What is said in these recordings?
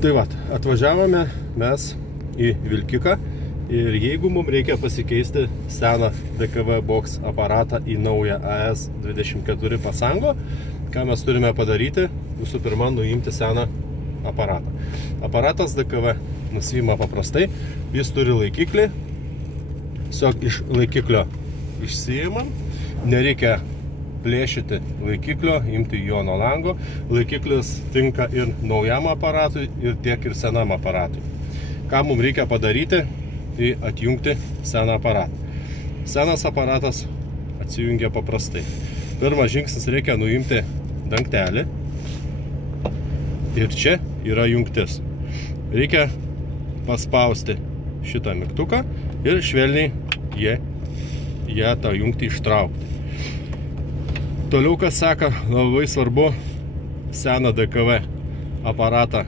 Tai va, atvažiavome mes į vilkiką ir jeigu mums reikia pasikeisti seną DKV box aparatą į naują AS24 Pasango, ką mes turime padaryti? Visų pirma, nuimti seną aparatą. Aparatas DKV nusiima paprastai, jis turi laikiklį, tiesiog iš laikiklio išsiimam, nereikia plėšyti laikiklio, imti jo nuo lango. Laikiklis tinka ir naujam aparatui, ir tiek ir senam aparatui. Ką mums reikia padaryti, tai atjungti seną aparatą. Senas aparatas atsijungia paprastai. Pirmas žingsnis, reikia nuimti dangtelį. Ir čia yra jungtis. Reikia paspausti šitą mygtuką ir švelniai ją tą jungtį ištraukti. Toliau, kas seka, labai svarbu seną DKV aparatą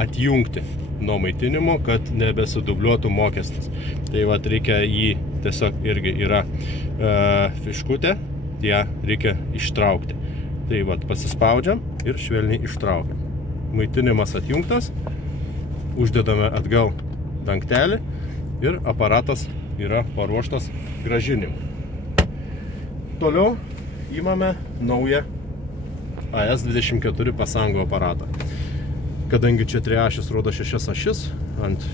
atjungti nuo maitinimo, kad nebesidubliuotų mokestis. Tai vat reikia jį tiesiog irgi yra fiškutė, ją reikia ištraukti. Tai vat pasispaudžiam ir švelniai ištraukiam. Maitinimas atjungtas, uždedame atgal dangtelį ir aparatas yra paruoštas grąžinimui. Toliau imame naują AS24 Pasango aparatą. Kadangi čia triašis rodo 6 ašis, ant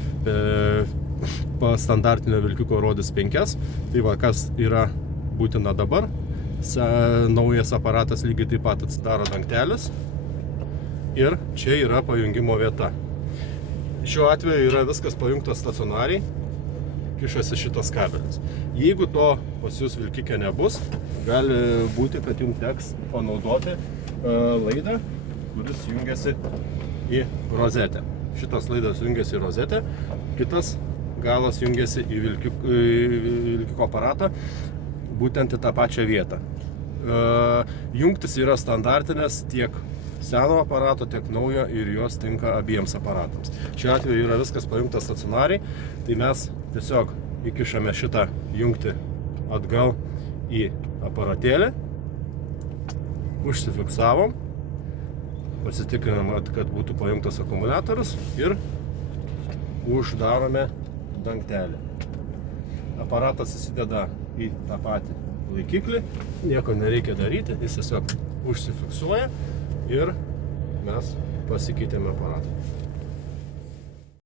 standartinio vilkiko rodys 5, tai va, kas yra būtina dabar, naujas aparatas lygiai taip pat atsidaro dangtelis ir čia yra pajungimo vieta. Šiuo atveju yra viskas pajungtas stacionariai, kišasi šitas kabelis. Jeigu to pas jūs vilkike nebus, gali būti, kad jums teks panaudoti laidą, kuris jungiasi į rozetę. Šitas laidas jungiasi į rozetę, kitas galas jungiasi į vilkiko aparatą, būtent į tą pačią vietą. Jungtis yra standartinės tiek seno aparato, tiek naujo ir jos tinka abiems aparatams. Šiuo atveju yra viskas pajungtas stacionariai, tai mes tiesiog įkišame šitą jungtį atgal į aparatėlį, užsifiksavom, pasitikrinam, kad būtų pajungtas akumuliatorius ir uždarome dangtelį. Aparatas įsideda į tą patį laikiklį, nieko nereikia daryti, jis tiesiog užsifiksuoja ir mes pasikeitėme aparatą.